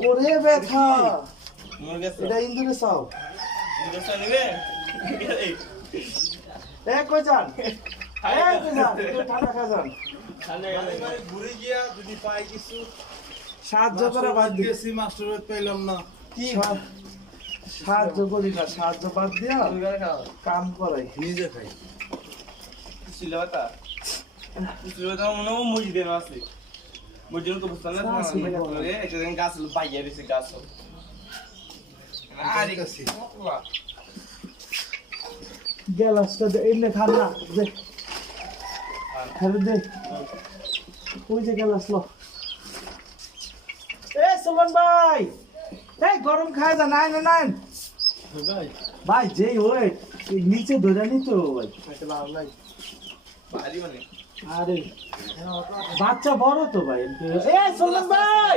ওরে ব্যথা মরে গেছে এটা ইন্দুরে চাও দোস্ত নিবে এ কই যান কই যান একটু ঠান্ডা খা যান ঠান্ডা গেছে ঘুরে গিয়া যদি পাই কিছু সাহায্য করে বাদ দিয়ে গেছি মাস্টার পেলাম না কি সাহায্য করি না সাহায্য বাদ দিয়া কাম করাই নিজে খাই সিলেবাতা সিলেবাতা মনে হয় মসজিদের আছে মসজিদের তো বুঝতাম না একটা দিন গাছ বাইয়া দিছে গাছ আরে কাছে গ্যালাসটা দে এমনি খান না দে দে ওই যে গ্যালাস লো এ সুমন ভাই এই গরম খায় যা নাই না নাই ভাই ভাই যেই ওই নিচে ধরে নি তো ভাই একটা লাভ নাই বাড়ি মানে আরে বাচ্চা বড় তো ভাই এ সুমন ভাই